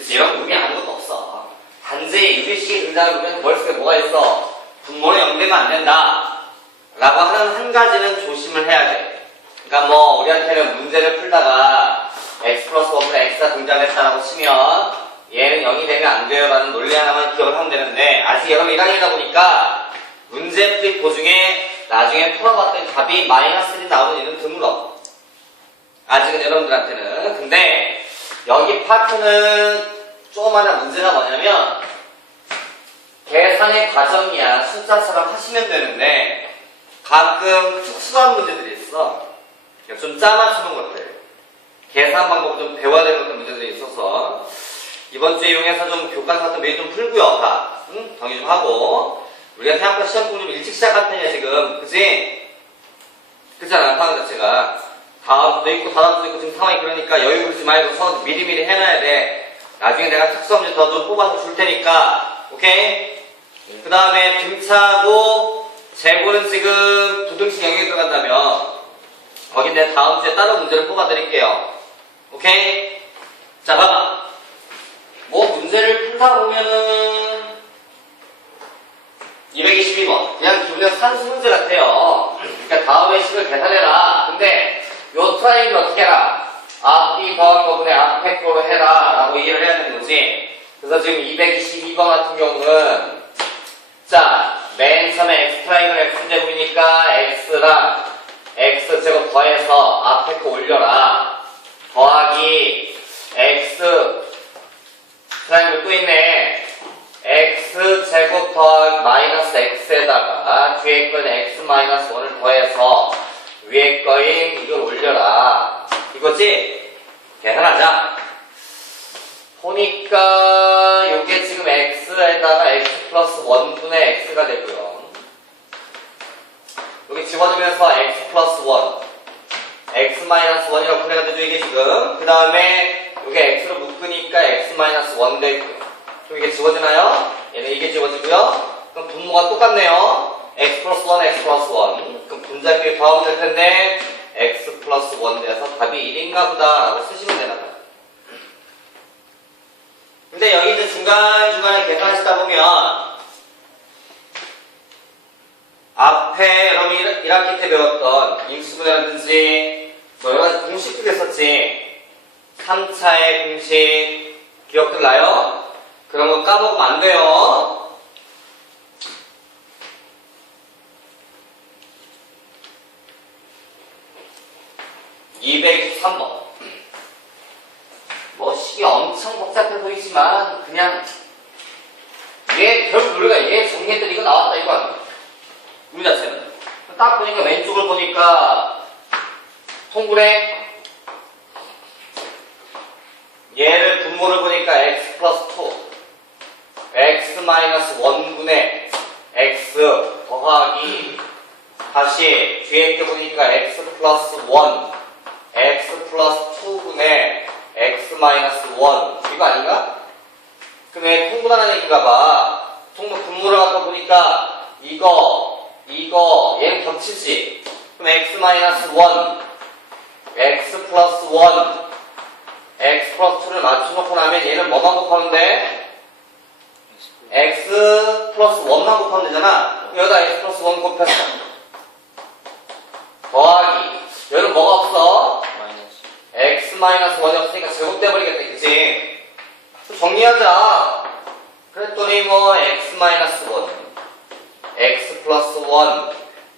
그치, 이런 의미 아무것도 없어. 단지 유리식이 등장하면 머릿속에 뭐가 있어? 분모는 0되면 안 된다. 라고 하는 한 가지는 조심을 해야 돼. 그러니까 뭐 우리한테는 문제를 풀다가 x 플러스 1분의 x가 등장했다라고 치면 얘는 0이 되면 안 돼요 라는 논리 하나만 기억을 하면 되는데, 아직 여러분 1학년이다 보니까 문제 풀이 도중에 나중에 풀어봤더니 답이 마이너스 1이 나오는 일은 드물어. 아직은 여러분들한테는. 근데 여기 파트는 조그마한 문제가 뭐냐면 계산의 과정이야. 숫자처럼 하시면 되는데 가끔 특수한 문제들이 있어. 좀 짜맞추는 것들, 계산 방법 좀 배워야 되는 어떤 문제들이 있어서 이번 주에 이용해서 좀 교과서 같은 메일 좀 풀고요. 다 정리 좀 하고. 우리가 생각보다 시험 공부 좀 일찍 시작한 편이야 지금. 그치? 그렇잖아 상황 자체가. 다음 주도 있고 다다음 주도 있고 지금 상황이 그러니까 여유 부리지 말고 서로 미리미리 해놔야 돼. 나중에 내가 특수한 문제 더 좀 뽑아서 줄 테니까. 오케이? 그 다음에 등차하고 재고는 지금 부등식 영역에 들어간다면 거기 내 다음 주에 다른 문제를 뽑아 드릴게요. 오케이? 자, 봐봐. 뭐 문제를 풀다 보면은 222번 그냥 기분이 산수 문제 같아요. 그러니까 다음에 식을 계산해라. 근데 요 트라이앵글 어떻게 해라? 앞뒤 더한 거분에 앞에 거로 해라 라고 이해를 해야 되는 거지. 그래서 지금 222번 같은 경우는 자, 맨 처음에 x 트라이앵글 x제곱이니까 x랑 x제곱 더해서 앞에 거 올려라. 더하기 x 트라이앵글 또 있네. x제곱 더하기 마이너스 x에다가 뒤에 거는 x 마이너스 1을 더해서 위에 거인 이걸 올려라. 이거지? 계산하자. 보니까 요게 지금 x에다가 x 플러스 1분의 x가 되고요. 여기 집어주면서 x 플러스 1 x 마이너스 1이라고 그래야 되죠 이게 지금. 그 다음에 요게 x로 묶으니까 x 마이너스 1 되고요. 그럼 이게 지워지나요? 얘는 이게 지워지고요. 그럼 분모가 똑같네요. x 플러스 1 x 플러스 1. 그럼 분자끼리 더하면 될 텐데 x 플러스 1 돼서 답이 1인가 보다 라고 쓰시면 되나 봐요. 근데 여기 이제 중간중간에 계산하시다 보면 앞에 여러분이 1학기 때 배웠던 인수분해라든지 뭐 여러가지 공식도 했었지. 3차의 공식 기억들 나요? 그런 거 까먹으면 안 돼요. (223번) 뭐 식이 엄청 복잡해 보이지만 그냥 얘 별 노래가 얘 정리했더니 이거 나왔다 이건 문 자체는 딱 보니까 왼쪽을 보니까 통분해. 얘를 분모를 보니까 x 플러스 2 x 마이너스 1분의 x 더하기 다시 뒤에 게 보니까 x 플러스 1 x 플러스 2분의 x 마이너스 1 이거 아닌가? 그럼 왜 통분하는 얘기인가 봐. 분모를 갖다 보니까 이거 얘는 겹치지. 그럼 x 마이너스 1 x 플러스 1 x 플러스 2를 맞춰놓고 나면 얘는 뭐만 곱하면 돼? x 플러스 1만 곱하면 되잖아. 여기다 x 플러스 1 곱했어. 더하기 여기는 뭐가 없어? x 마이너스 1이 없으니까 제곱돼버리겠다 그치? 정리하자. 그랬더니 뭐 x 마이너스 1 x 플러스 1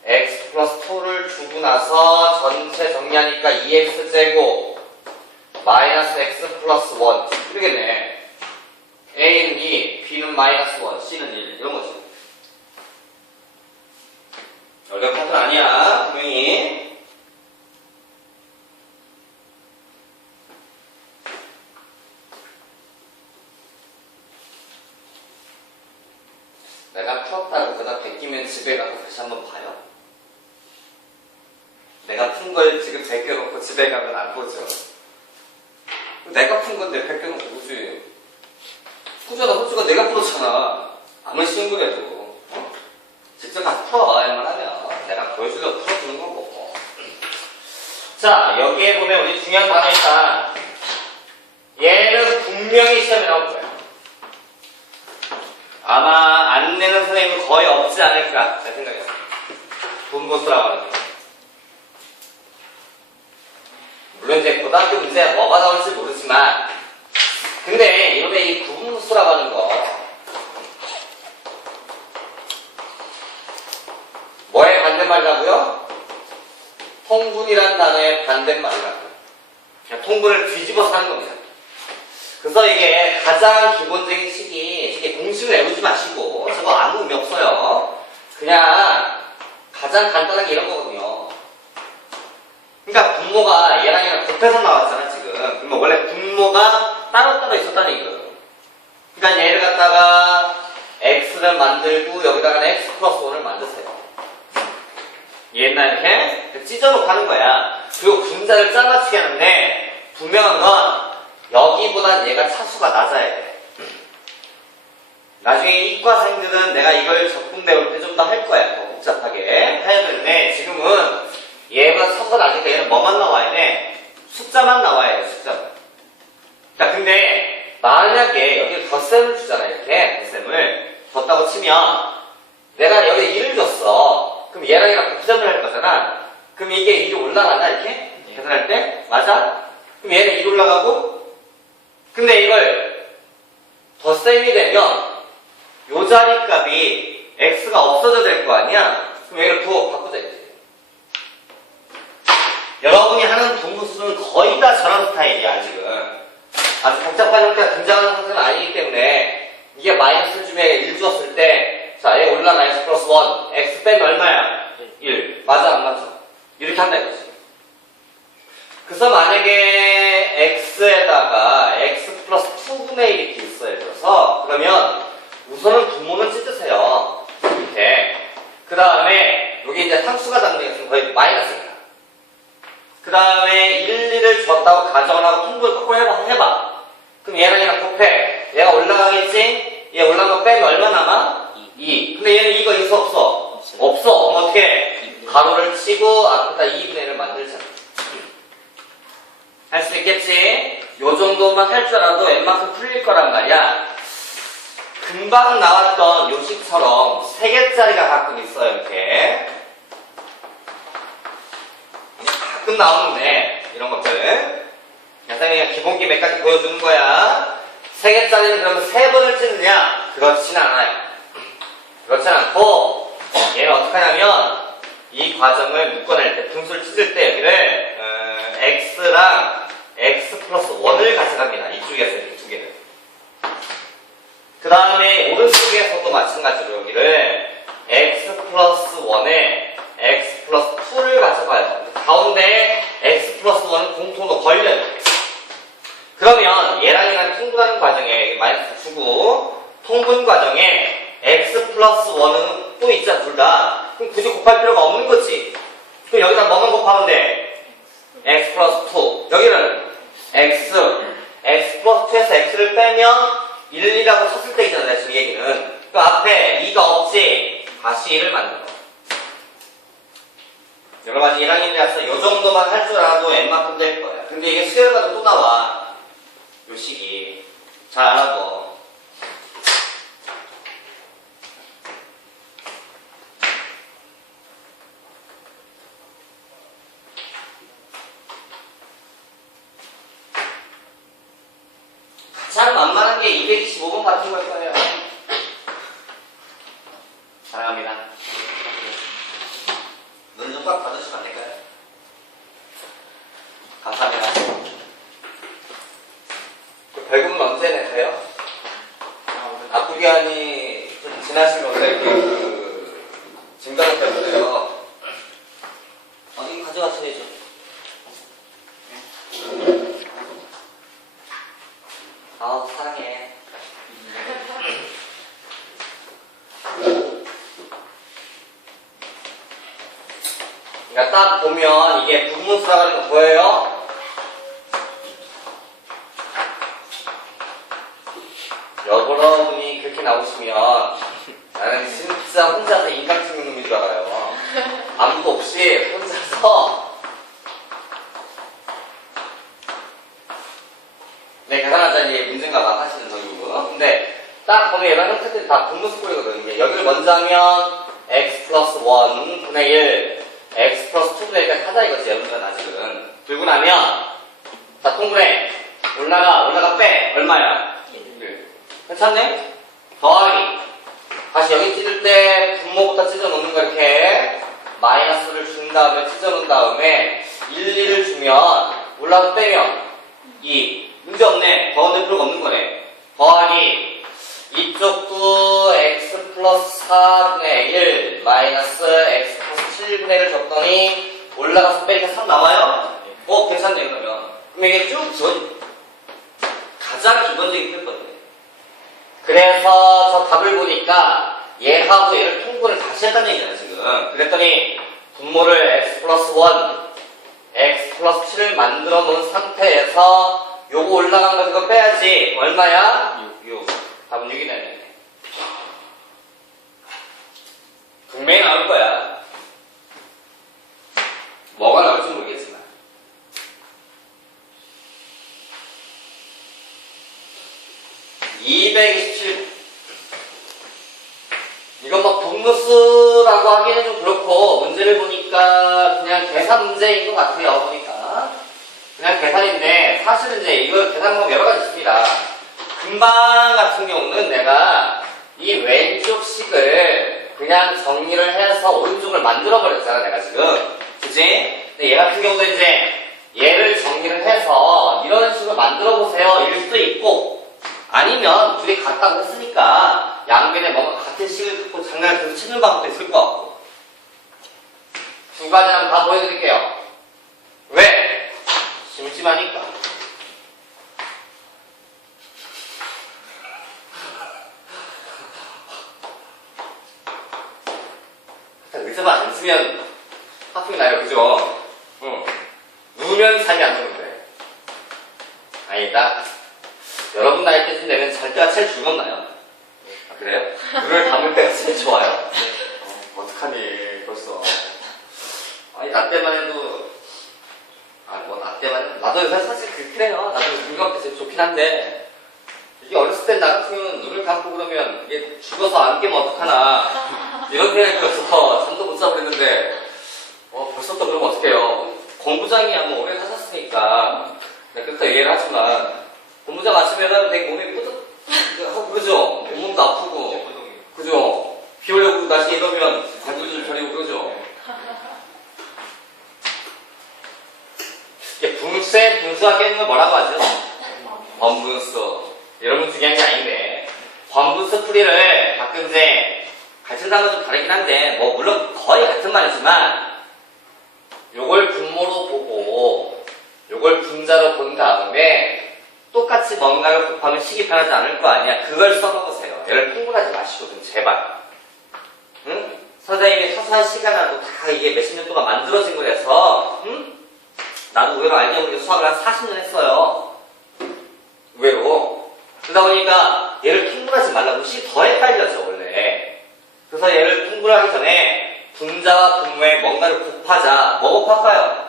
x 플러스 2를 주고 나서 전체 정리하니까 2x제곱 마이너스 x 플러스 1 이러겠네. a는 2, b는 마이너스 1, c는 1 이런 거지. 어려운 파트는 아니야 분명히. 내가 풀었다고 그다 베끼면 집에 가서 다시 한번 봐요? 내가 푼 걸 지금 베껴놓고 집에 가면 안 보죠. 내가 푼 건데 베껴놓고 보지. 후주가 후주가 내가 풀었잖아. 아무리 쉬운 거라도 직접 가서 풀어. 웬만하면 내가 보여주려고 풀어주는 거고. 자, 여기에 보면 우리 중요한 단어 일단 얘는 분명히 시험에 나올 거야. 아마 안 내는 선생님은 거의 없지 않을까 제 생각에요. 분모수라고 하는 게. 물론 이제 고등학교 문제 뭐가 나올지 모르지만 근데 이번에 이 구분수라고 하는 거 뭐의 반대말이라고요? 통분이라는 단어의 반대말이라고요. 그냥 통분을 뒤집어서 하는 겁니다. 그래서 이게 가장 기본적인 식이 이게 공식을 외우지 마시고 저거 아무 의미 없어요. 그냥 가장 간단하게 이런 거거든요. 그러니까 분모가 얘랑 얘랑 곱해서 나왔잖아 지금. 그러면 원래 분모가 따로따로 있었다는 얘기거든. 그러니까 얘를 갖다가 x를 만들고 여기다가 x 플러스 1을 만드세요. 얘는 이렇게 찢어놓고 하는 거야. 그리고 분자를 짜맞추게 하는데 분명한 건 여기보단 얘가 차수가 낮아야 돼. 나중에 이과생들은 내가 이걸 적분 배울 때 좀 더 할 거야. 더 복잡하게 해야 되는데 지금은 얘가 차수가 낮으니까 얘는 뭐만 나와야 돼? 숫자만 나와야 돼. 숫자만. 자, 근데 만약에 여기 덧셈을 주잖아. 이렇게 덧셈을 덧다고 치면 내가 여기 1을 줬어. 그럼 얘랑 얘랑 곱셈을 할 거잖아. 그럼 이게 1이 올라가나 이렇게? 계산할 때? 맞아? 그럼 얘는 1 올라가고 근데 이걸 덧셈이 되면 요 자리 값이 x가 없어져야 될 거 아니야? 그럼 얘를 바꾸자 이제. 여러분이 하는 분모수는 거의 다 저런 스타일이야 지금. 아주 복잡한 형태가 등장하는 상태는 아니기 때문에 이게 마이너스를 주면 1 주었을 때 자, 얘 올라가 x 플러스 1 x 빼면 얼마야? 1 맞아 안 맞아? 이렇게 한다 이거지. 그래서 만약에 x에다가 x 플러스 2분의 1 이렇게 있어요. 그래서 그러면 우선은 분모는 찢으세요. 이렇게. 그 다음에 여기 이제 상수가 담는 것은 거의 마이너스입니다. 그 다음에 1, 2를 줬다고 가정을 하고 통분을 거꾸로 해봐. 그럼 얘랑 얘랑 곱해. 얘가 올라가겠지? 얘 올라간 거 빼면 얼마 남아? 2. 근데 얘는 이거 있어 없어? 없어. 그럼 어떻게? 가로를 치고 앞에다 2분의 1을 만들잖아. 할 수 있겠지? 요 정도만 할 줄 알아도 웬만큼 풀릴 거란 말이야. 금방 나왔던 요식처럼 3개짜리가 가끔 있어요. 이렇게. 가끔 나오는데 이런 것들. 선생님이 기본기 몇 가지 보여주는 거야. 3개짜리는 그러면 3번을 찢느냐? 그렇진 않아요. 그렇진 않고 얘는 어떻게 하냐면 이 과정을 묶어낼 때 분수를 찢을 때 여기를 x랑 x 플러스 1을 가져갑니다. 이쪽에서 이렇게 두 개를. 그 다음에 오른쪽에서도 마찬가지로 여기를 x 플러스 1에 x 플러스 2를 가져가요. 가운데 x 플러스 1은 공통으로 걸려요. 그러면 얘랑 얘랑 통분하는 과정에 마이너스 주고 통분 과정에 x 플러스 1은 또 있잖아 둘 다. 그럼 굳이 곱할 필요가 없는 거지. 그럼 여기다 뭐만 곱하면 돼? x 플러스 2. 여기는 x 플러스 2에서 x를 빼면 1, 2라고 쳤을 때 있잖아 지금 얘기는. 그 앞에 2가 없지. 다시 1을 만든 거. 여러분 아직 1학년이라서 요 정도만 할 줄 알아도 웬만큼 될 거야. 근데 이게 수요일 가도 또 나와. 요 식이. 잘 알아둬. 가장 만만한 게 225번 같은 걸 거예요. 사랑합니다. 눈 좀 꽉 받으시면 안 될까요? 감사합니다. 그 벌금은 언제 내세요? 압구기한이 좀 지나시면 이렇게 증가가 되는데요. 이거 가져가셔야죠. 아우 사랑해. 그러니까 딱 보면 이게 분모수라고 하는 거 보여요? 여러분이 그렇게 나오시면 나는 진짜 혼자서 인강 찍는 놈인 줄 알아요. 아무도 없이 혼자서 네, 계산하자. 자리의 문제인가 봐 하시는 거고. 근데 딱 보면 이런 형태들이 다 분모스꼴이거든요. 여기를 먼저 하면 x 플러스 1 분의 1 x 플러스 2 분의 1까지 하자 이거지 여러분들은 아직은. 들고 나면 자 통분해 올라가 빼 얼마야? 1. 괜찮네? 더하기 다시 여기 찢을 때 분모부터 찢어 놓는 거 이렇게 마이너스를 준 다음에 찢어 놓은 다음에 1, 2를 주면 올라가서 빼면 2 문제 없네. 더할 필요가 없는 거네. 더하기 이쪽도 x 플러스 4분의 1 마이너스 x 플러스 7분의 1을 줬더니 올라가서 빼니까 3 나와요? 괜찮네 그러면. 그럼 이게 쭉 지워져. 가장 기본적인 표현거든요. 그래서 저 답을 보니까 얘하고 얘를 통분을 다시 했다는 얘기잖아요 지금. 그랬더니 분모를 x 플러스 1 x 플러스 7을 만들어 놓은 상태에서 요거 올라간 거 이거 빼야지. 얼마야? 6. 답은 6이 되네. 분명히 나올 거야. 뭐가 나올지 모르겠지만. (227) 이건 뭐 분무수라고 하기에는 좀 그렇고 문제를 보니까 그냥 계산 문제인 것 같아요. 보니까 그냥 계산인데 사실은 이제 이걸 계산 방법 여러 가지 있습니다. 금방 같은 경우는 내가 이 왼쪽 식을 그냥 정리를 해서 오른쪽을 만들어 버렸잖아 내가 지금. 그치? 근데 얘 같은 경우도 이제 얘를 정리를 해서 이런 식으로 만들어 보세요 일 수도 있고, 아니면 둘이 같다고 했으니까 양변에 뭔가 같은 식을 갖고 장난을 계속 치는 방법도 있을 것 같고. 두 가지는 다 보여드릴게요. 왜? 심심하니까. 의자만 안 쓰면 하품이 나요, 그죠? 응. 누우면 잠이 안 오는데. 아니다. 여러분 나이 때쯤 되면 잘 때가 제일 즐겁나요? 아, 그래요? 눈을 감을 때가 제일 좋아요. 어떡하니, 벌써. 아니, 나 때만 해도, 나 때만 해도, 나도 사실 그렇긴 해요. 나도 눈 감을 때 제일 좋긴 한데, 이게 어렸을 땐 나 같은 경우는 눈을 감고 그러면, 이게 죽어서 안 깨면 어떡하나, 이런 생각이 들어서 잠도 못 자고 그랬는데, 벌써부터 그러면 어떡해요. 공부장이야, 뭐, 오래 사셨으니까, 내가 그렇다 이해를 하지만, 본부장 아침에 일어나면 되게 몸이 뿌듯하고 그러죠? 온몸도 아프고 그죠? 비 오려고 날씨 이러면 관절도 저리고 그러죠? 이게 분수와 깨는 걸 뭐라고 하죠? 번분수. 여러분 중요한 게 아닌데 번분수 풀이를 가끔 이제 같은 단어 좀 다르긴 한데 뭐 물론 거의 같은 말이지만 요걸 분모로 보고 요걸 분자로 본 다음에 똑같이 뭔가를 곱하면 식이 변하지 않을 거 아니야. 그걸 써먹으세요. 얘를 풍분하지 마시고 좀 제발. 응? 선생님이 사소한 시간하고 다 이게 몇십 년 동안 만들어진 거라서 응? 나도 의외로 알게 모르게 수학을 한 40년 했어요. 의외로. 그러다 보니까 얘를 풍분하지 말라고 식이 더 헷갈려져 원래. 그래서 얘를 풍분하기 전에 분자와 분모에 뭔가를 곱하자. 뭐 곱할까요?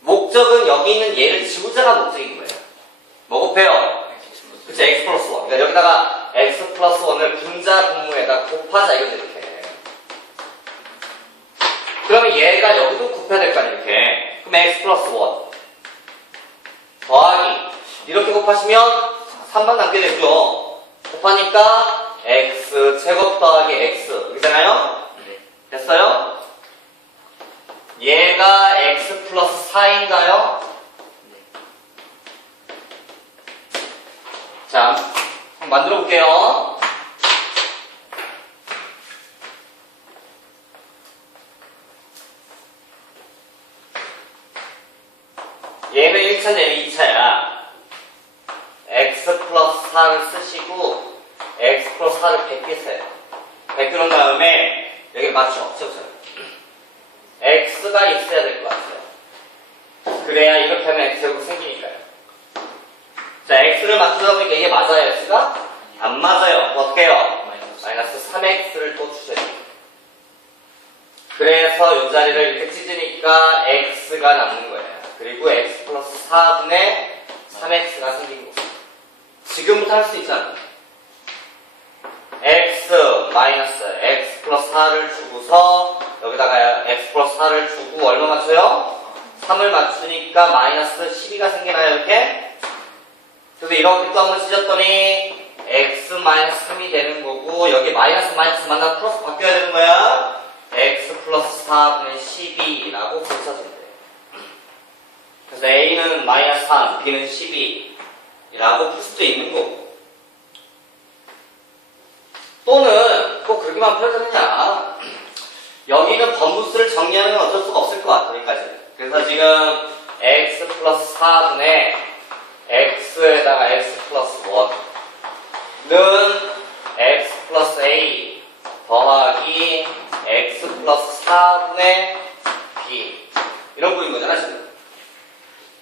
목적은 여기 있는 얘를 지우자가 목적인 거예요. 뭐 곱해요? 그치, x 플러스 1. 그러니까 여기다가 x 플러스 1을 분자 분모에다 곱하자 이거죠, 이렇게. 그러면 얘가 여기도 곱해야 될 거 아니에요, 이렇게. 그럼 x 플러스 1. 더하기. 이렇게 곱하시면 3만 남게 되죠. 곱하니까 x 제곱 더하기 x. 이렇게잖아요? 됐어요? 얘가 x 플러스 4인가요? 자, 한번 만들어 볼게요. 얘는 1차, 얘는 2차야. x 플러스 4를 쓰시고 x 플러스 4를 베끼세요. 베끼는 다음에 여기 맞춰. 적죠. x가 있어야 될 것 같아요. 그래야 이렇게 하면 x제곱 생기니까요. 자, x를 맞추다 보니까 이게 맞아요, x가? 안 맞아요. 어떻게 해요? 마이너스 3x를 또 주세요. 그래서 이 자리를 이렇게 찢으니까 x가 남는 거예요. 그리고 x 플러스 4분의 3x가 생긴 거고. 지금부터 할 수 있잖아. x 마이너스 x 플러스 4를 주고서 여기다가 x 플러스 4를 주고 얼마 맞춰요? 3을 맞추니까 마이너스 12가 생기나요 이렇게? 그래서 이렇게 또 한번 찢었더니 x 마이너스 3이 되는 거고 여기 마이너스 만나 플러스 바뀌어야 되는 거야. x 플러스 4분의 12라고 붙여주면 돼요. 그래서 a는 마이너스 3, b는 12라고 풀 수도 있는 거고 또는 꼭 그렇게만 풀어야 되느냐 여기는 번분수를 정리하는 건 어쩔 수가 없을 것 같아 여기까지. 그래서 지금 x 플러스 4분의 x에다가 x 플러스 1는 x 플러스 a 더하기 x 플러스 4분의 b 이런 부인 거잖아 지금.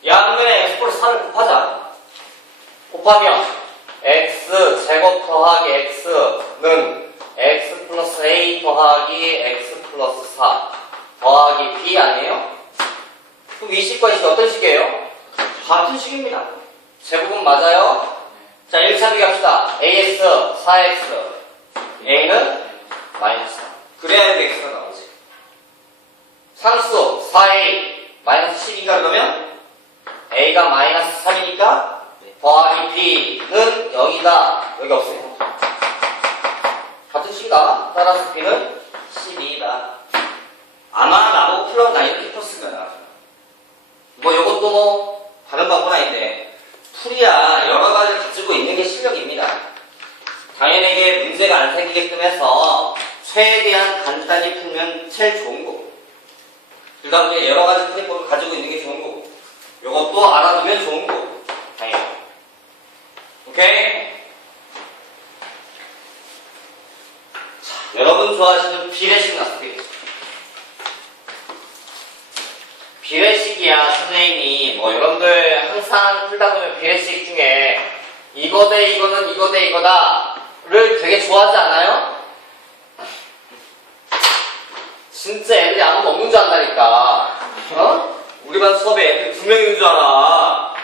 양면에 x 플러스 4를 곱하자. 곱하면 x 제곱 더하기 x는 x 플러스 a 더하기 x 플러스 4 더하기 b 아니에요? 그럼 이 식과 이 식 어떤 식이에요? 같은 식입니다. 제곱은 맞아요? 자 1차 비교합시다. AS 4x A는 마이너스 3 그래야 여기 x가 나오지. 상수 4A 마이너스 12가 그러면 A가 마이너스 3이니까 더하기 B는 여기다 여기 없어요. 같은 식이다. 따라서 B는 12다. 아마 나보고 풀어 나 이렇게 풀었을 거야. 뭐 요것도 뭐 다른 방법은 아닌데 풀이야 여러 가지를 가지고 있는 게 실력입니다. 당연히 이게 문제가 안 생기게끔 해서 최대한 간단히 풀면 제일 좋은 거고 그 다음에 여러 가지 풀이법을 가지고 있는 게 좋은 거고 요것도 알아두면 좋은 거고 당연히. 오케이? 자, 여러분 좋아하시는 비례식 나왔어요. 비례식이야 선생님이 뭐 여러분들 항상 풀다 보면 비례식 중에 이거 대 이거는 이거 대 이거다를 되게 좋아하지 않아요? 진짜 애들이 아무도 없는 줄 안다니까. 어? 우리 반 수업에 애들이 2명 있는 줄 알아.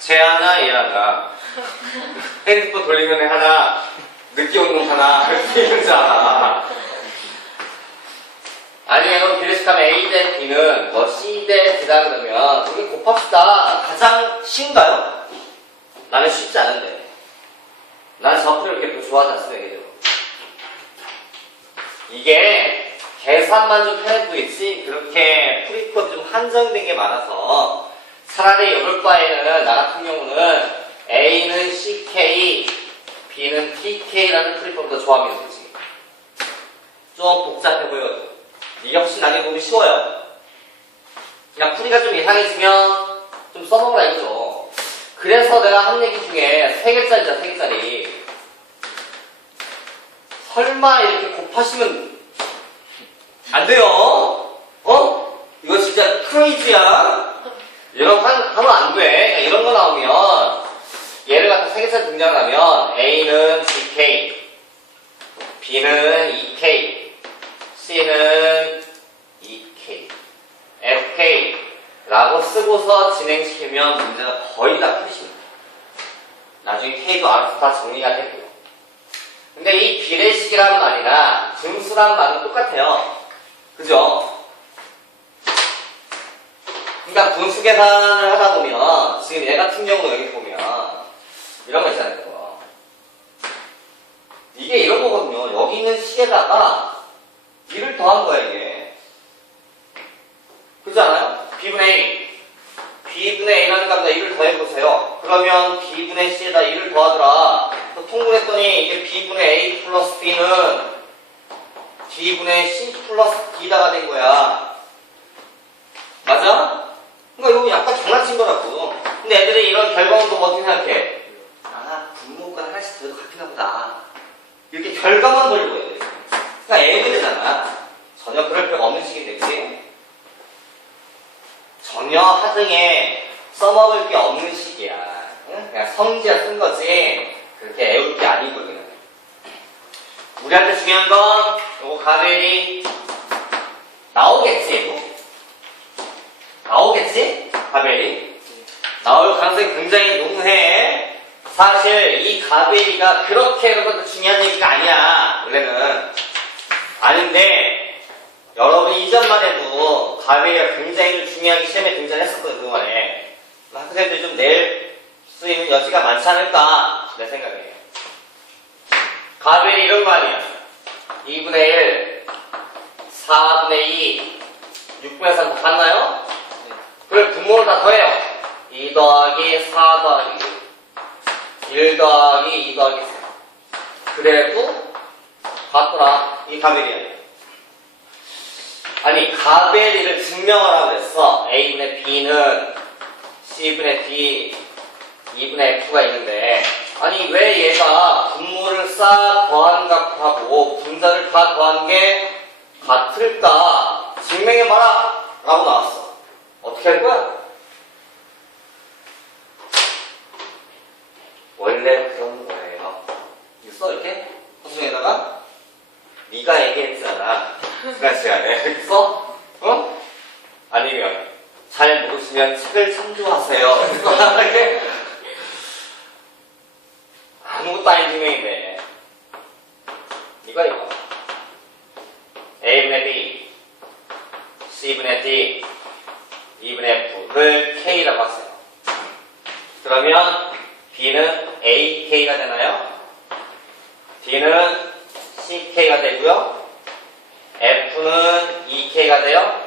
쟤 하나 얘 하나 핸드폰 돌리는 애 하나 늦게 오는 놈 하나 이렇게 있는 줄 알아. 아니면 그럼 비례식하면 A 대 B는 뭐 C 대 D다 그러면 우리 곱합시다. 가장 쉬운가요? 나는 쉽지 않은데. 나는 저풀을 이렇게 좋아하지 않습니다. 얘기적으로. 이게 계산만 좀 편해보겠지 그렇게 풀이법이 좀 한정된 게 많아서 차라리 이럴 바에는 나 같은 경우는 A는 CK, B는 PK라는 풀이법을 더 좋아합니다. 솔직히. 좀 복잡해 보여도. 이게 훨씬 나중에 보기 쉬워요. 그냥 풀이가 좀 이상해지면 좀 써먹으라 이거죠. 그래서 내가 한 얘기 중에 3개짜리잖아, 3개짜리. 설마 이렇게 곱하시면 안 돼요? 어? 이거 진짜 크레이지야? 이런 거 하면 안 돼. 이런 거 나오면 얘를 갖다 3개짜리 등장을 하면 A는 GK, B는 EK, C는 EK, FK라고 쓰고서 진행시키면 문제가 거의 다 풀리십니다. 나중에 K도 알아서 다 정리가 되고요. 근데 이 비례식이란 말이나 분수란 말은 똑같아요. 그죠? 그러니까 분수 계산을 하다 보면 지금 얘 같은 경우는 여기 보면 이런 거 있잖아요. 이게 이런 거거든요. 여기 있는 식에다가 2를 더한 거야 이게. 그렇지 않아요? B분의 A. B분의 A라는 값에다 2를 더해보세요. 그러면 B분의 C에다 2를 더하더라. 통분했더니 이게 B분의 A 플러스 B는 B분의 C 플러스 D다가 된 거야. 맞아? 그러니까 이거 약간 장난친 거라고. 근데 애들이 이런 결과물도 뭐 어떻게 생각해? 아, 분모가 하나씩 더해도 같은가 보다. 이렇게 결과만 보려고 해. 그러니까 애들이잖아. 전혀 그럴 필요가 없는 식인데, 그치? 전혀 하등에 써먹을 게 없는 식이야. 응? 그냥 성지야 쓴 거지. 그렇게 애울 게 아니거든. 우리한테 중요한 건 요거 가벨이 나오겠지, 이거? 나오겠지? 가벨이? 나올 가능성이 굉장히 농후해. 사실 이 가베리가 그렇게 중요한 얘기가 아니야. 원래는 아닌데 여러분 이전만 해도 가베리가 굉장히 중요하게 시험에 등장했었거든. 그동안에 학생들이 좀 낼 수 있는 여지가 많지 않을까 내 생각에. 가벨이 이런 거 아니야. 2분의 1, 4분의 2, 6분의 3 다 같나요? 그걸 분모를 다 더해요. 2 더하기 4 더하기 1 더하기 2 더하기 3. 그래도 같더라. 이 가벨이야. 아니 가벨이를 증명하라고 했어. A분의 B는 C분의 D, 2분의 F가 있는데 아니 왜 얘가 분모를 싹 더한 값하고 분자를 다 더한 게 같을까? 증명해봐라 라고 나왔어. 어떻게 할 거야? 원래 그런 거예요. 이거 써 이렇게? 서술에다가 네가 얘기했잖아 지난 시간에. 이렇게 써? 어? 아니면 잘 모르시면 책을 참조하세요. 이렇게 아무것도 아닌 증명인데 이거 A분의 B, C분의 D, 2분의 F를 K라고 하세요. 그러면 B는 AK가 되나요? D는 CK가 되고요. F는 EK가 돼요.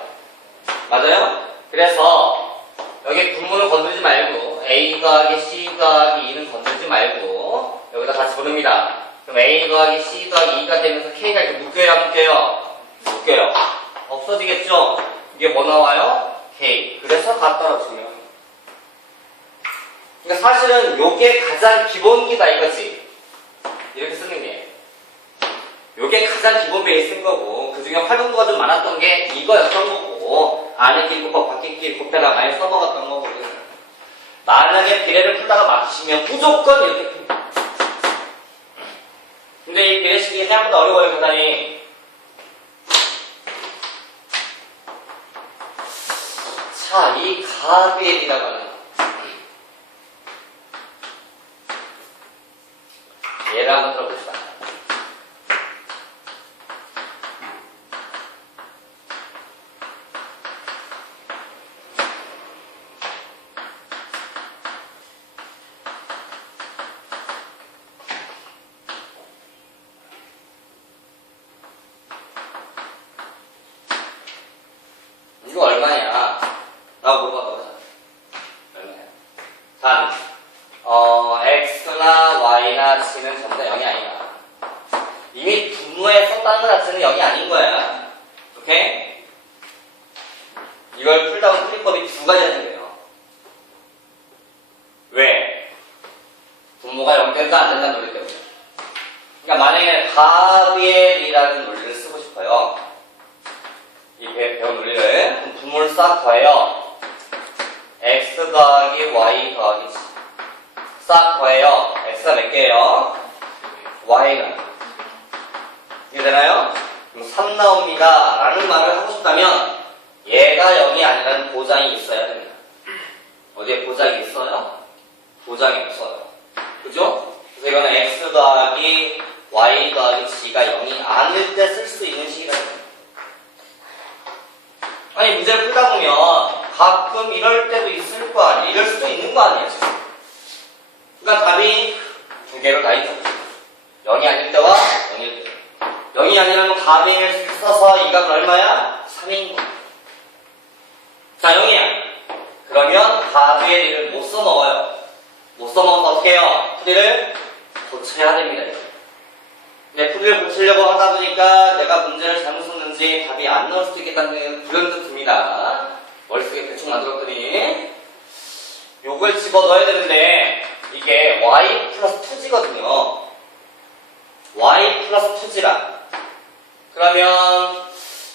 맞아요? 그래서 여기 분모는 건드리지 말고 A 더하기 C 더하기 2는 건드리지 말고 여기다 같이 보냅니다. 그럼 A 더하기 C 더하기 2가 되면서 K가 이렇게 묶여요, 안 묶여요? 묶여요. 없어지겠죠? 이게 뭐 나와요? K. 그래서 같다라고 증명해요. 그러니까 사실은 요게 가장 기본기다 이거지. 이렇게 쓰는 게. 요게 가장 기본 베이스인 거고 그 중에 활용도가 좀 많았던 게 이거였던 거고 안에 끼리 곱하고 밖에 끼리 곱해가 많이 써먹었던 거고. 만약에 비례를 풀다가 막히시면 무조건 이렇게 풉니다. 근데 이 비례식이 생각보다 어려워요, 굉장히. 자, 이 가비엘이라고 하는 얘를 한번 들어봅시다. 이거 얼마냐? 라고 물어봤다고 하잖아. 얼마냐? 3. X나 Y나 C는 전부 다 0이 아니다. 이미 분모에 썼다는 것 자체는 0이 아닌 거야. 오케이? 이걸 풀다 보면 풀이법이 두 가지가 생겨요. 왜? 분모가 0 된다, 안 된다는 논리 때문에. 그러니까 만약에 가비엘이라는 논리를 쓰고 싶어요. 이 배운 논리를. 그럼 분모를 싹 더해요. X 더하기 Y 더하기 C. 싹 더해요. X가 몇 개예요? Y는. 이게 되나요? 그럼 3 나옵니다. 라는 말을 하고 싶다면 얘가 0이 아니라는 보장이 있어야 됩니다. 어디에 보장이 있어요? 보장이 없어요. 그죠? 그래서 이거는 X 더하기 Y 더하기 G가 0이 아닐 때 쓸 수 있는 식이라 됩니다. 아니 문제를 풀다 보면 가끔 이럴 때도 있을 거 아니에요. 이럴 수도 있는 거 아니에요 지금. 그러니까 답이 두 개로 다 있죠. 0이 아닐 때와 0일 때. 0이 아니라면 가빙을 써서 이 값은 얼마야? 3인 거. 자 0이야. 그러면 가빙의 일을 못 써먹어요. 못 써먹어서 어떻게 해요? 풀이를 고쳐야 됩니다. 근데 풀이를 고치려고 하다 보니까 내가 문제를 잘못 썼는지 답이 안 나올 수도 있겠다는 불현도 듭니다. 머릿속에 대충 만들었더니 요걸 집어넣어야 되는데 이게 y 플러스 2g거든요. y 플러스 2g라. 그러면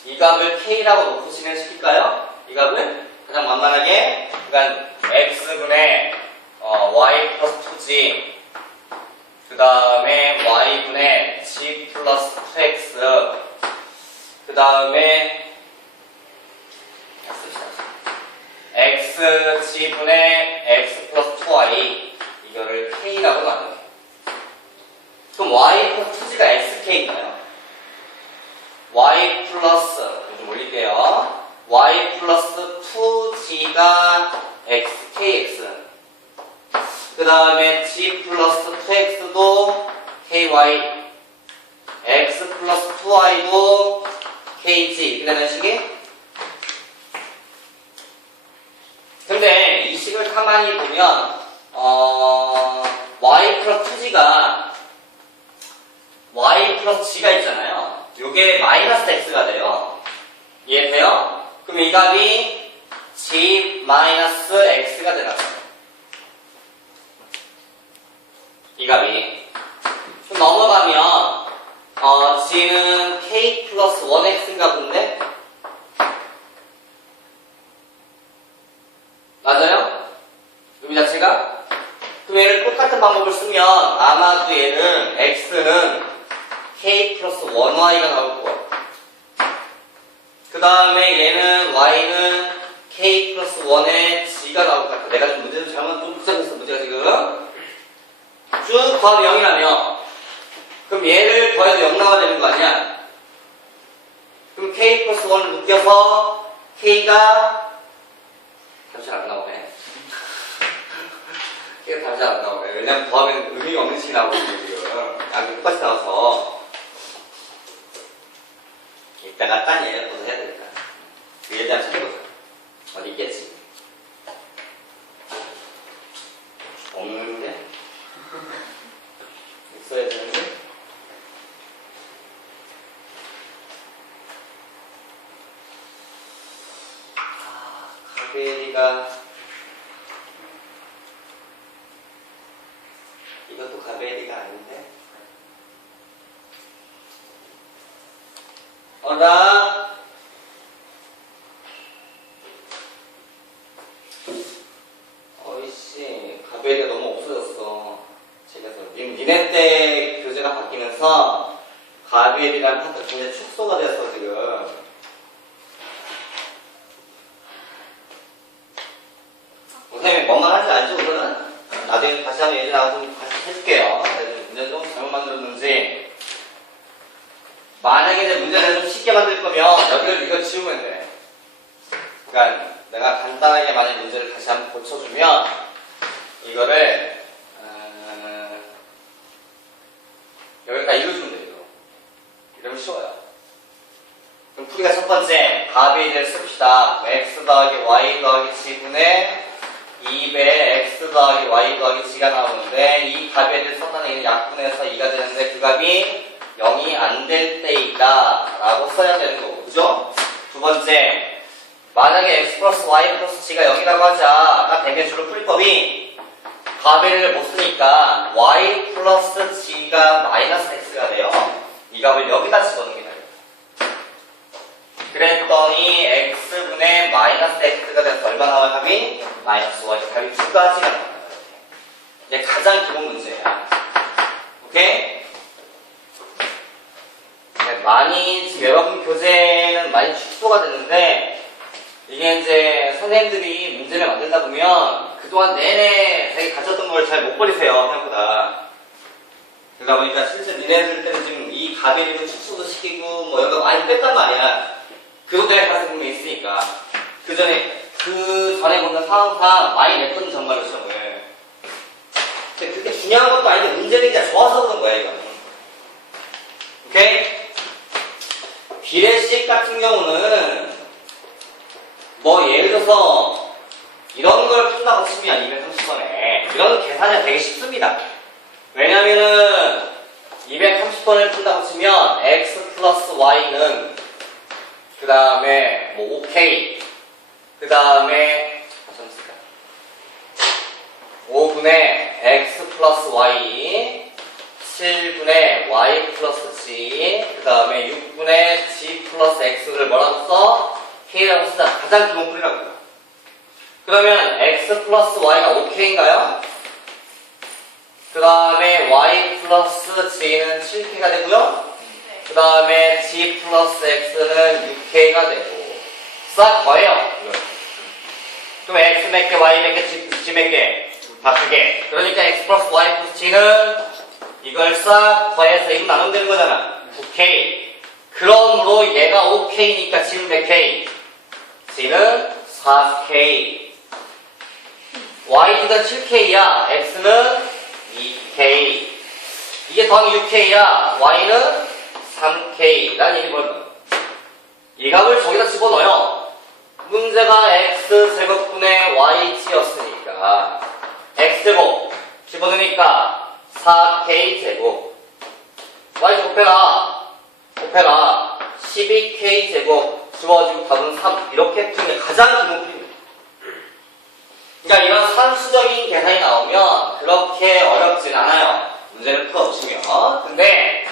이 값을 k라고 놓고 진행시킬까요? 이 값을 가장 만만하게 그러니까 x분의 y 플러스 2g 그 다음에 y분의 g 플러스 2x 그 다음에 xg분의 x 플러스 2y 이거를 K라고 나눠요. 그럼 Y 플러스 2G가 XK인가요? Y 플러스, 좀 올릴게요. Y 플러스 2G가 XKX. 그 다음에 G 플러스 2X도 KY. X 플러스 2Y도 KG. 이렇게 되는 식이? 근데 이 식을 가만히 보면, Y 플러스 2G가 Y 플러스 G가 있잖아요. 요게 마이너스 X가 돼요. 이해돼요? 그럼 이 값이 G 마이너스 X가 되나 봐요. 이 값이. 좀 넘어가면, G는 K 플러스 1X인가 본데? 맞아요? 이 자체가? 그럼 얘를 똑같은 방법을 쓰면 아마도 얘는 X는 K 플러스 1Y가 나올 거예요. 그 다음에 얘는 Y는 K 플러스 1의 G가 나올 것 같아. 내가 좀 문제를 잘못 좀 복잡했어. 문제가 지금. 쭉 더하면 0이라며. 그럼 얘를 더해도 0 나와야 되는 거 아니야? 그럼 K 플러스 1을 묶여서 K가 답이 잘 안 나오네. K가 답이 잘 안 나오네. 왜냐면 더하면 의미가 없는 식이 나오거든요, 지금. 양이 똑같이 나와서. 이따가 딴 얘를 보서 해야 되니까. 위에 대한 찾아보자. 어디 있겠지? 없는데? 있어야 되는데? 가베리가 이것도 가베리가 아닌데? 어라? 어이씨, 가베리가 너무 없어졌어. 제가 니네 때 교재가 바뀌면서 가베리라는 파트가 굉장히 축소가 됐어, 지금. 선생님이 뭔 말 하는지 알죠, 그거는? 나중에 다시 한번 예전 나가서 좀 다시 해줄게요. 문제를 좀 잘못 만들었는지. 만약에 내 문제를 좀 쉽게 만들 거면 여기를 이거 지우면 돼. 그러니까 내가 간단하게 만약 문제를 다시 한번 고쳐주면 이거를 여기다 이어주면 돼요. 이러면 쉬워요. 그럼 풀이가 첫 번째 가베리를 씁시다. x 더하기 y 더하기 g분의 2배 x 더하기 y 더하기 g가 나오는데 이 가베리를 썼다는 얘기는 약분해서 2가 되는데 그 값이 0이 안 될 때이다 라고 써야 되는 거고, 그죠? 두 번째, 만약에 x 플러스 y 플러스 g가 0이라고 하자. 되면 주로 풀이법이 가베리를 못 쓰니까 y 플러스 g가 마이너스 x가 돼요. 이 값을 여기다 집어넣는 게 돼요. 그랬더니 x분의 마이너스 x가 돼서 얼마 나와요? 값이? 마이너스 y. 값이 두 가지가 나와요. 이게 가장 기본 문제야. 오케이? 많이, 지금 여러분 교재는 많이 축소가 됐는데, 이게 이제 선생님들이 문제를 만들다 보면 그동안 내내 자기 가졌던 걸 잘 못 버리세요, 생각보다. 그러다 보니까 실제 니네들 때는 지금 이 가베리를 축소도 시키고, 뭐 여러 거 많이 뺐단 말이야. 그것도 내가 가르쳐 보면 있으니까. 그 전에 보는 상황상 많이 냈던 정말로 시험을. 근데 그렇게 중요한 것도 아닌데 문제는 그냥 좋아서 그런 거야, 이거는. 오케이? 비례식 같은 경우는 뭐 예를 들어서 이런 걸 푼다고 치면 230번에 이런 계산이 되게 쉽습니다. 왜냐면은 230번을 푼다고 치면 x 플러스 y는 그 다음에 뭐 5k 그 다음에 5분의 x 플러스 y 7분의 y 플러스 g 그 다음에 6분의 g 플러스 x를 뭐라고 써? k라고 쓰자. 가장 기본 풀이라고. 그러면 x 플러스 y가 5k인가요? 그 다음에 y 플러스 g는 7k가 되고요. 그 다음에 g 플러스 x는 6k가 되고 싹 더해요. 그럼 x 몇 개, y 몇 개, g 몇 개? 바꾸게. 그러니까 x 플러스 y 플러스 t는 이걸 싹 더해서 1 나누면 되는 거잖아. 9k. 그러므로 얘가 5k니까 지금 몇 k? C는 4k. Y가 7k야. X는 2k. 이게 더하기 6k야. Y는 3k. 라는 얘기거든. 이 값을 저기다 집어넣어요. 문제가 X제곱분의 YG였으니까 X제곱 집어넣으니까 4K제곱 Y 곱해라 12K제곱 집어지고 답은 3 이렇게 푸는 게 가장 기본 풀이입니다. 그러니까 이런 산수적인 계산이 나오면 그렇게 어렵진 않아요. 문제를 풀어보시면. 근데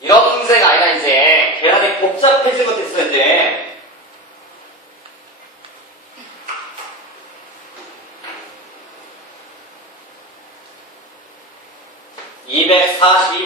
이런 문제가 아니라 이제 계산이 복잡해진 것 됐어 이제. (242번)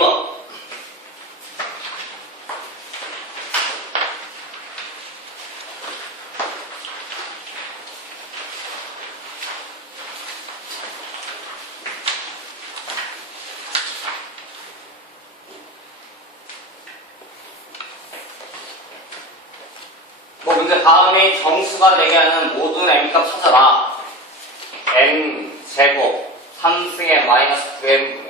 뭐 문제 다음에 정수가 되게 하는 모든 m값 찾아라. m제곱 3승의 마이너스 9m분의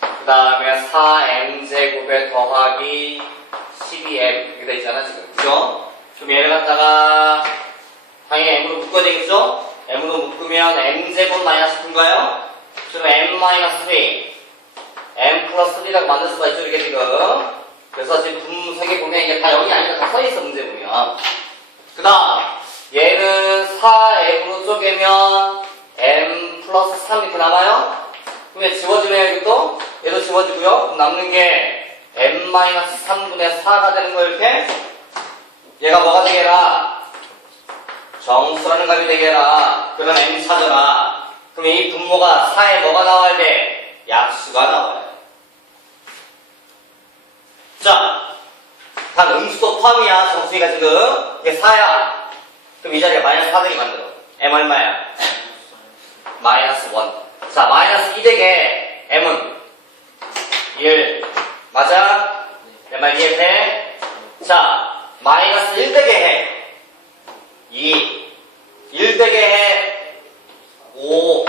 그 다음에 4m제곱에 더하기 12m 이렇게 되있잖아 지금. 그죠? 그럼 얘를 갖다가 당연히 m으로 묶어야 되겠죠? m으로 묶으면 m제곱 마이너스 9인가요? 그럼 m 마이너스 3 m 플러스 3라고 만들 수가 있죠 이게 지금. 그래서 지금 분색에 보면 이게 다 0이 아니라 다 써있어 문제 보면. 그 다음 얘는 4m으로 쪼개면 m 플러스 3 이렇게 남아요. 그럼 얘 지워지면 여기 또 얘도 지워지고요. 그럼 남는 게 m 마이너스 3분의 4가 되는 거 이렇게. 얘가 뭐가 되게라? 정수라는 값이 되게라. 그러면 m 찾아라. 그럼 이 분모가 4에 뭐가 나와야 돼? 약수가 나와요. 자, 단 음수도 포함이야. 정수니까 지금 이게 4야. 그럼 이 자리가 마이너스 4 되게 만들어. m 얼마야? 마이너스 1. 자, 마이너스 2 되게 m은 1. 맞아? 내 말 이해해? 자, 마이너스 1 되게 해. 2. 1 되게 해. 5.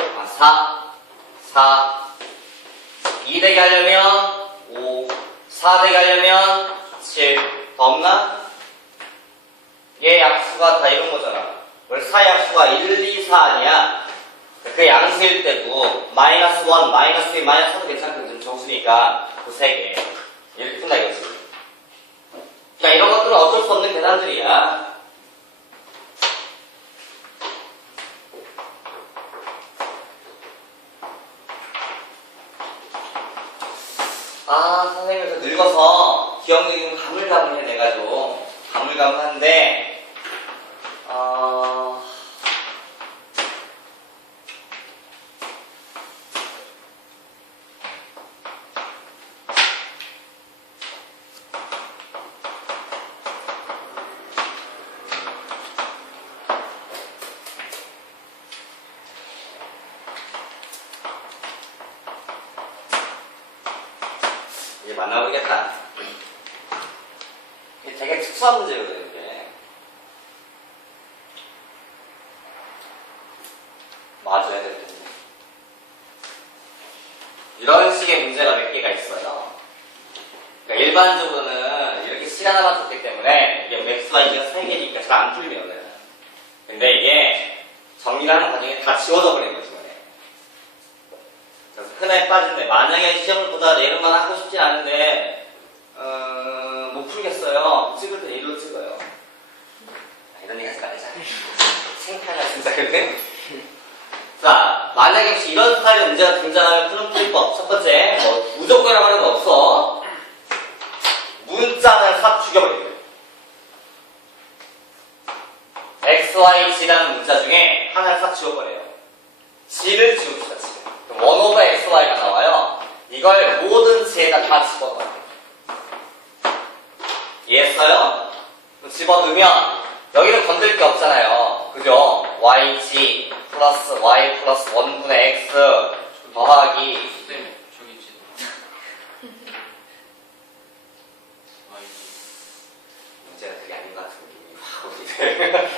4. 2 되게 하려면 5. 4 되게 하려면 7. 더 없나? 얘 약수가 다 이런 거잖아. 원래 4 약수가 1, 2, 4 아니야? 그 양수일 때도 마이너스 1, 마이너스 2, 마이너스 3도 괜찮거든. 좀 정수니까 그 3개. 이렇게 푼다 이거지. 그러니까 이런 것들은 어쩔 수 없는 계산들이야. 아, 선생님께서 늙어서 기억력이 좀 가물가물해 내가지고 가물가물한데 이제 만나보겠다. 이게 되게 특수한 문제거든요, 이게. 맞아야 될 텐데. 이런 식의 문제가 몇 개가 있어요. 그러니까 일반적으로는 이렇게 시간 하나 줬기 때문에 이게 x와 y가 3개니까 잘 안 풀리면은. 근데 이게 정리를 하는 과정에 다 지워져 버리는 거죠. 그래서 흔해 빠진데, 만약에 시험을 보다 내일만 하고 싶진 않은데 못 풀겠어요. 찍을 때 이리로 찍어요. 이런 얘기 하지 말자. 생각하냐 진짜. 근데 자, 만약에 혹시 이런 스타일의 문제가 등장하면 푸는 풀이법. 첫 번째, 뭐 무조건이라고 하는 거 없어. 문자를 싹 죽여버리세요. x, y, g라는 문자 중에 하나를 싹 지워버려요. g를 지웁시다. g. 1 over x, y가 나와요. 이걸 모든 g에다 다 집어넣어요. 이해했어요? 집어넣으면 여기는 건들 게 없잖아요. 그죠? y, g 플러스 y 플러스 1분의 x 더하기 쌤, 저기 있지. 문제가 그게 아닌 것 같은 느낌이 확 오는데.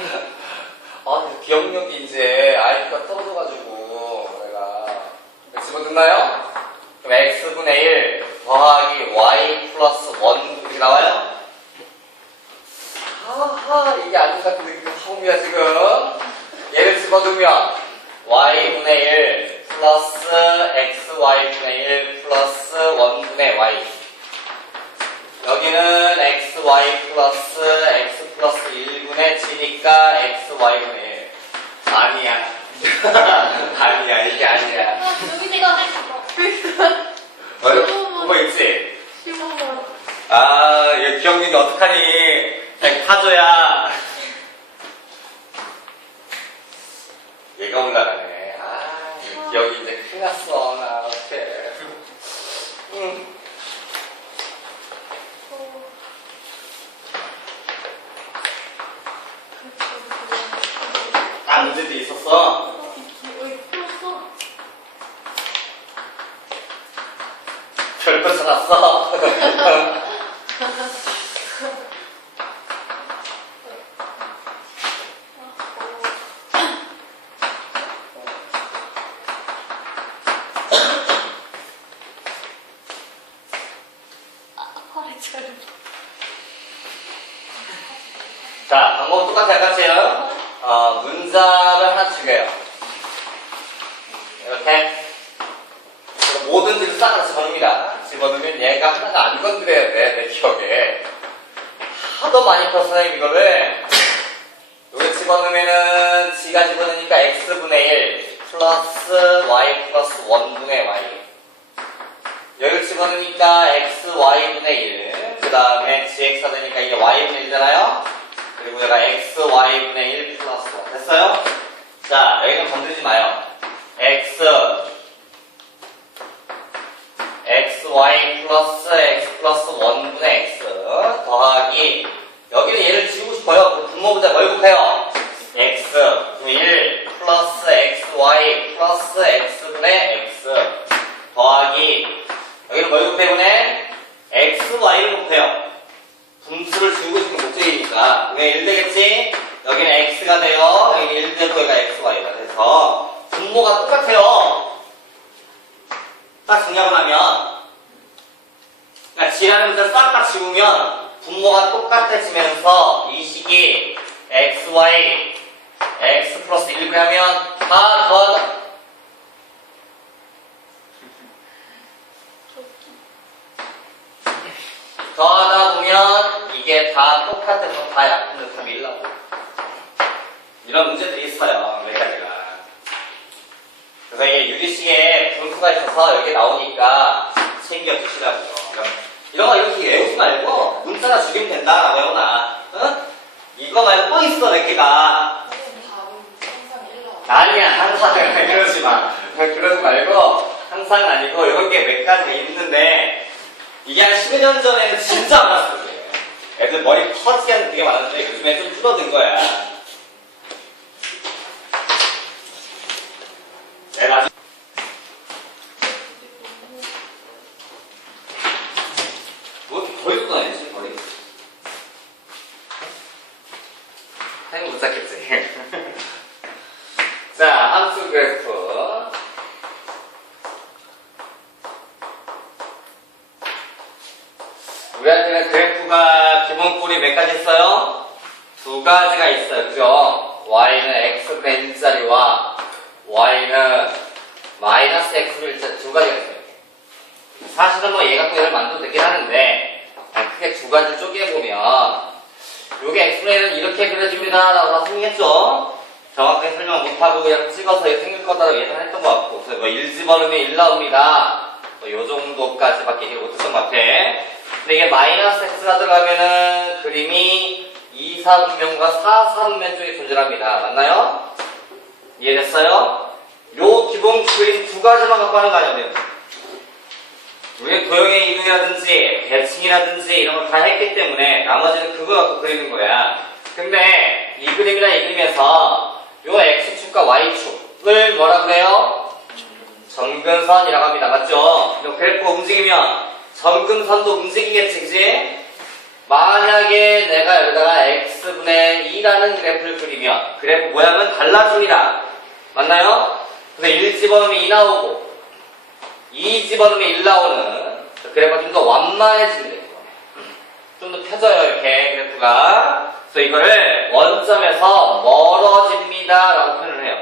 아, 기억력이 이제 IQ가 떨어져가지고 내가 집어넣나요? 그럼 x분의 1 더하기 y 플러스 1 이렇게 나와요? 하하, 이게 아닌 것 같은 느낌이 확 옵니다 지금. 얘를 집어넣으면 y분의 1 플러스 xy분의 1 플러스 1분의 y. 여기는 xy 플러스 x 플러스 1분의 g니까 xy분의 1. 아니야. 아니야, 이게 아니야. 여기 내가 할 거. 그거 있지? 15번. 아, 이거 기억력이 어떡하니? 그냥 타줘야. 얘가 올라가네. 아, 기억이 이제 큰일 났어. 나 어떡해. 아, 문제도 있었어. 여기 풀었어. 별거 찾았어. 자, 방법 똑같아요. 같이요. 문자를 하나 죽여요. 이렇게. 모든 질을 싹 집어넣습니다. 집어넣으면 얘가 하나가 안 건드려야 돼, 내 기억에. 하도 많이 펴서 선생님 이거를. 여기 집어넣으면은 G가 집어넣으니까 X분의 1 플러스 Y 플러스 1분의 Y. 여기를 집어넣으니까 XY분의 1. 그 다음에 GX가 되니까 이게 Y분의 1이잖아요. 그리고 얘가 XY분의 1 플러스 1. 됐어요? 자, 여기는 건드리지 마요. XY 플러스 X 플러스 1분의 X 더하기 여기는 얘를 지우고 싶어요. 그럼 분모보다 뭘 곱해요? X1 플러스 XY 플러스 X분의 X 더하기 여기는 뭘 곱해보네? XY를 곱해요. 분수를 지우고 싶은 목적이니까 그게 1 되겠지? 여기는 X가 돼요. 여기는 1 되고 여기가 XY가 돼서 분모가 똑같아요. 딱 정리하고 나면 그러니까 G라는 문자를 싹 지우면 분모가 똑같아지면서 이 식이 XY X 플러스 1 하면 다 더하다 보면 이게 다 똑같아서 다 약분을 다 밀라고. 이런 문제들이 있어요. 몇 가지가. 그래서 이게 유리식에 분수가 있어서 여기 나오니까 챙겨주시라고요. 이런 거 이렇게 외우지 말고 문자나 죽이면 된다라고 해오나. 응? 이거 말고 또 있어 몇 개가. 아니야, 항상 그러지 마. 그러지 말고 항상 아니고 이런 게 몇 가지가 있는데 이게 한 10여 년 전에는 진짜 많았어. 애들 머리 터지게 하는 게 되게 많았는데 요즘에 좀 줄어든 거야. 네, 나중에 뭐 이렇게 거의 쏟아내지 머리. 타이밍 못 잡겠지. 자, 함수 그래프. 우리한테는 그래프가 기본꼴이 몇 가지 있어요? 두 가지가 있어요. 그죠? y는 x분의 1짜리와 y는 마이너스 x분의 1짜리 두 가지가 있어요. 사실은 뭐 얘가 또 얘를 만들어도 되긴 하는데 그냥 크게 두 가지를 쪼개보면 요게 x분의 1은 이렇게 그려집니다 라고 다 생겼죠? 정확하게 설명 못하고 그냥 찍어서 이렇게 생길 거다라고 예상했던 것 같고 그래서 뭐 1 집어넣으면 1 나옵니다. 뭐 요 정도까지밖에 얘기를 못했던 것 같아. 근데 이게 마이너스 x가 들어가면은 그림이 2, 4분면과 4, 4분면 쪽에 존재합니다. 맞나요? 이해됐어요? 요 기본 그림 두 가지만 갖고 하는 거 아니에요? 우리는 도형의 이동이라든지 대칭이라든지 이런 걸 다 했기 때문에 나머지는 그거 갖고 그리는 거야. 근데 이 그림이나 이 그림에서 요 x축과 y축 을 뭐라 그래요? 점근선이라고 합니다. 맞죠? 그래프가 움직이면 점근선도 움직이겠지, 그지? 만약에 내가 여기다가 x분의 2라는 그래프를 그리면 그래프 모양은 달라집니다. 맞나요? 근데 1 집어넣으면 2 나오고 2 집어넣으면 1 나오는 그래프가 좀 더 완만해지면 돼요. 좀 더 펴져요, 이렇게 그래프가. 그래서 이거를 원점에서 멀어집니다 라고 표현을 해요.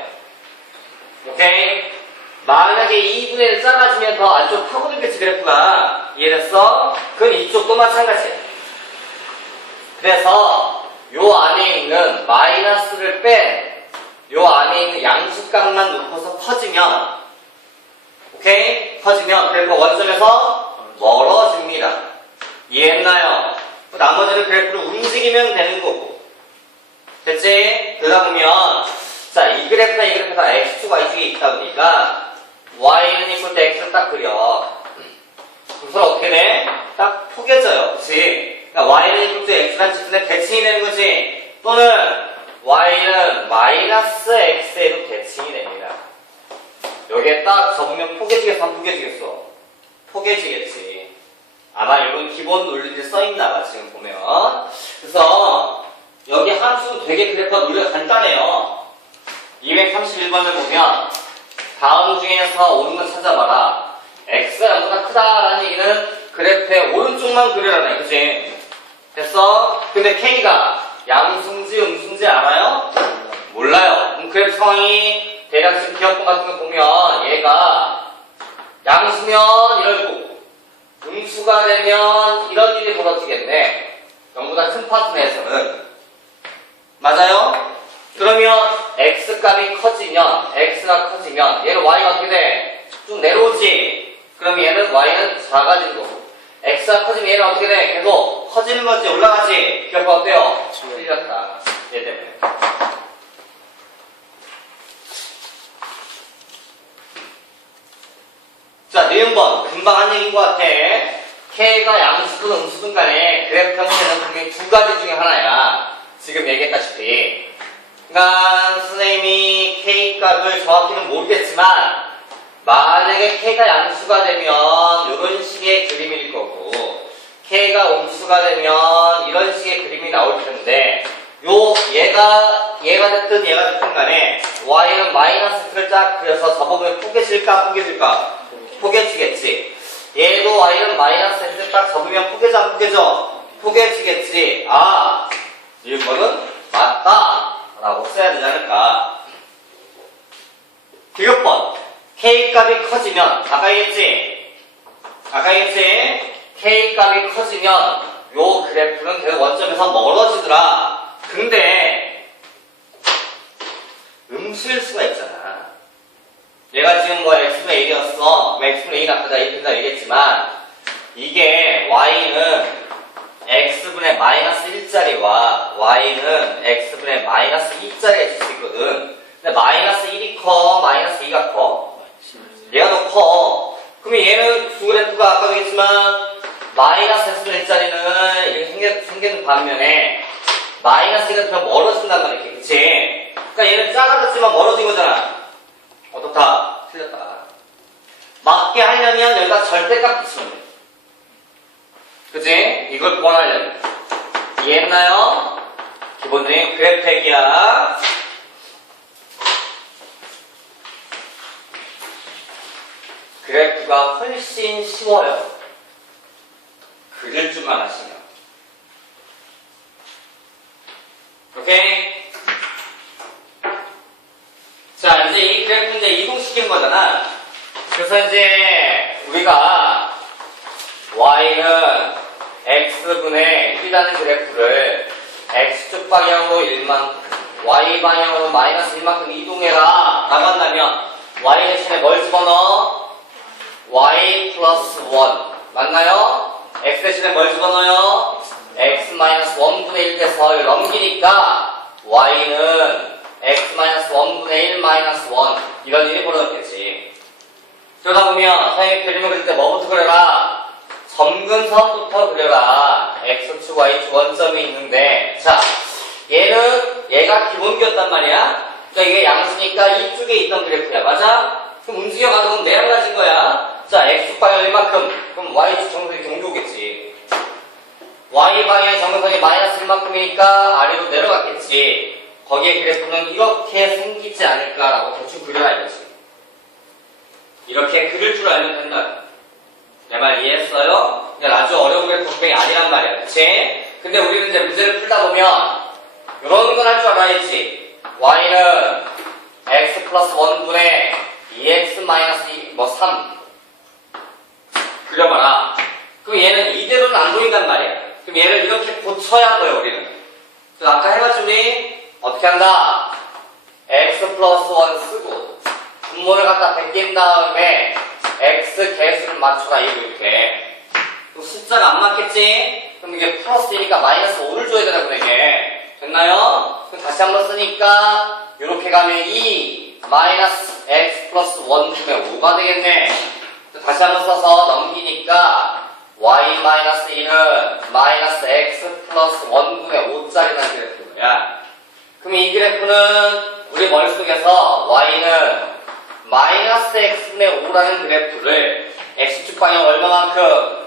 오케이? 만약에 2분의 1 작아지면 더 안쪽 파고들겠지, 그래프가. 이해됐어? 그럼 이쪽도 마찬가지예요. 그래서 요 안에 있는 마이너스를 뺀 요 안에 있는 양수값만 높아서 커지면, 오케이? 커지면 그래프가 원점에서 멀어집니다. 이해했나요? 나머지는 그래프를 움직이면 되는 거고. 됐지? 그러다 보면 자, 이 그래프나 이 그래프 다 x축, y축이 있다 보니까 y는 equal to x를 딱 그려. 그럼 서로 어떻게 돼? 딱 포개져요. 그치? 그러니까 y는 equal to x란 직선의 대칭이 되는 거지. 또는 y는 마이너스 x에도 대칭이 됩니다. 여기에 딱 접으면 포개지겠어? 안 포개지겠어? 포개지겠지. 아마 이런 기본 논리들이 써있나 봐, 지금 보면. 그래서 여기 함수는 되게 그래프가 논리가 간단해요. 231번을 보면 다음 중에서 옳은 거 찾아봐라. x가 0보다 크다라는 얘기는 그래프의 오른쪽만 그려라네. 그치? 됐어? 근데 k가 양수인지 음수인지 알아요? 몰라요. 그럼 그래프 상황이 대략 지금 기억법 같은 거 보면 얘가 양수면 이럴 거고 음수가 되면 이런 일이 벌어지겠네. 0보다 큰 파트 내에서는. 맞아요? 그러면 x값이 커지면, x가 커지면 얘는 y가 어떻게 돼? 쭉 내려오지. 그럼 얘는 y는 작아진 거고. x가 커지면 얘는 어떻게 돼? 계속 커지는 거지. 올라가지. 기억법 어때요? 틀렸다. 얘 때문에. 자, 내용번. 금방 한 얘기인 것 같아. k가 양수든 음수든 간에 그래프 형태는 분명히 두 가지 중에 하나야. 지금 얘기했다시피. 그러니까 선생님이 k 값을 정확히는 모르겠지만 만약에 k가 양수가 되면 이런 식의 그림일 거고 k가 음수가 되면 이런 식의 그림이 나올 텐데 얘가 됐든 얘가 됐든 간에 y는 마이너스 x를 쫙 그려서 접어보면 포개질까 안 포개질까? 포개지겠지. 얘도 y는 마이너스 x를 딱 접으면 포개져 안 포개져? 포개지겠지. 아, 이거는 맞다 라고 써야 되지 않을까. 디귿번 k 값이 커지면 아까 얘기했지? k 값이 커지면 요 그래프는 계속 원점에서 멀어지더라. 근데 음수일 수가 있잖아. 얘가 지금 뭐 x분의 1이었어. x분의 2 나쁘다 1 된다 얘기했지만 이게 y는 x분의 마이너스 1짜리와 y는 x분의 마이너스 2짜리가 있을 수 있거든. 근데 마이너스 1이 커, 마이너스 2가 커? 얘가 더 커. 그러면 얘는 두 그래프가 아까도 얘기했지만 마이너스 x분의 1짜리는 이렇게 생기는 반면에 마이너스 2가 더 멀어진단 말이야. 그치? 그러니까 얘는 작아졌지만 멀어진 거잖아. 어떻다? 틀렸다. 맞게 하려면 여기다 절대값 붙이면 돼. 그치? 이걸 구원하려면. 이해했나요? 기본적인 그래프획이야. 그래프가 훨씬 쉬워요. 그릴 줄만 아시면. 오케이? 자, 이제 이 그래프 이제 이동시킨 거잖아. 그래서 이제 우리가 y는 x분의 1이라는 그래프를 x축 방향으로 1만큼, y 방향으로 마이너스 1만큼 이동해라 라고 한다면 y 대신에 뭘 집어넣어? y 플러스 1 맞나요? x 대신에 뭘 집어넣어요? x 마이너스 1분의 1 돼서 넘기니까 y는 x 마이너스 1분의 1 마이너스 1 이런 일이 벌어졌겠지. 그러다 보면 선생님이 그림을 그릴 때 뭐부터 그려라? 점근선부터 그려라. x축, y축 원점이 있는데 자, 얘가 기본기였단 말이야. 자, 이게 양수니까 이쪽에 있던 그래프야. 맞아? 그럼 움직여가는 건 내랑 가진 거야. 자, X축 방향 얼마큼? 그럼 Y축 정선이 경도겠지. Y 방향의 정선이 마이너스 1만큼이니까 아래로 내려갔겠지. 거기에 그래프는 이렇게 생기지 않을까라고 대충 그려놔야지. 이렇게 그릴 줄 알면 된다. 내 말 이해했어요? 그냥 아주 어려운 그래프 분명히 아니란 말이야. 그치? 근데 우리는 이제 문제를 풀다 보면 이런 건 할 줄 알아야지. Y는 X 플러스 1분의 2X 마이너스 3 그려봐라. 그럼 얘는 이대로는 안 보인단 말이야. 그럼 얘를 이렇게 고쳐야 보여 우리는. 그래서 아까 해봤더니 어떻게 한다? X 플러스 1 쓰고 분모를 갖다 베낀 다음에 X 개수를 맞춰라 이렇게. 그럼 숫자가 안 맞겠지? 그럼 이게 플러스이니까 마이너스 5를 줘야 되나 보네 이게. 됐나요? 그럼 다시 한번 쓰니까 이렇게 가면 2 마이너스 X 플러스 1분의 5가 되겠네. 다시 한번 써서 넘기니까 Y 마이너스 2는 마이너스 X 플러스 1분의 5짜리라는 그래프야. 그럼 이 그래프는 우리 머릿속에서 Y는 마이너스 X분의 5라는 그래프를 X축 방향 얼마만큼?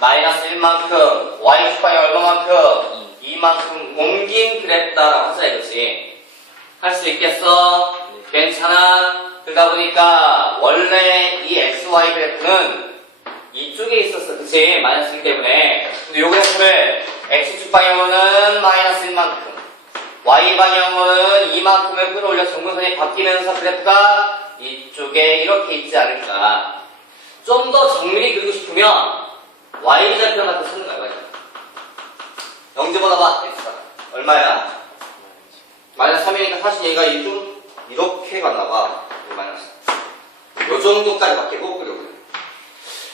마이너스 1만큼, Y축 방향 얼마만큼? 2만큼 옮긴 그래프다라고 하자 이거지. 할 수 있겠어? 괜찮아? 그러다 보니까 원래 이 XY 그래프는 이쪽에 있었어. 그치? 마이너스이기 때문에. 근데 요 그래프를 X축 방향으로는 마이너스 1만큼, Y 방향으로는 2만큼을 끌어올려 정근선이 바뀌면서 그래프가 이쪽에 이렇게 있지 않을까. 좀 더 정밀히 그리고 싶으면 Y좌표 같은 거 쓰는 거야. 영지 보나봐. 얼마야? 마이너스 3이니까 사실 얘가 좀 이렇게 갔나봐. 마이너스. 요 정도까지 바뀌고 그리고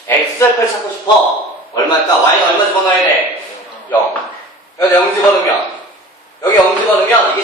X좌표를 찾고 싶어. 얼마일까? Y는 얼마 집어넣어야 돼? 0. 여기다 0 집어넣으면 여기 0 집어넣으면 이게